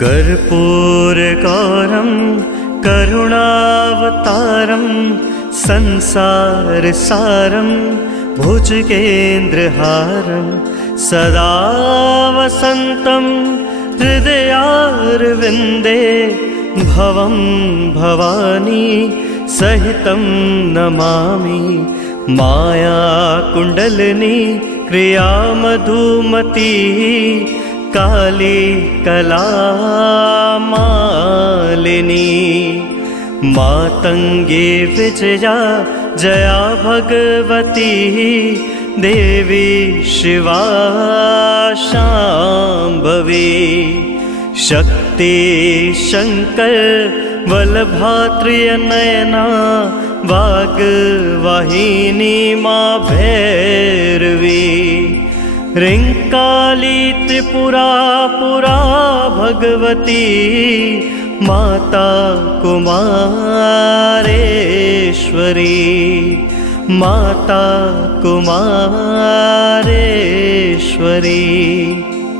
कर्पूरगौरं करुणावतारं संसारसारं भुजगेन्द्रहारं सदा वसन्तं हृदयारविन्दे भवं भवानी सहितं नमामि। मायाकुण्डलिनी क्रियामधुमती काली कलामालिनी मातङ्गी विजया जया भगवती देवी शिवा शाम्भवी। शक्ति शङ्कर बलभात्रियनयना वाग्वाहिनी मा भैरवी। ह्रीङ्काली त्रिपुरा पुरा भगवती माता कुमारेश्वरी माता कुमारेश्वरी।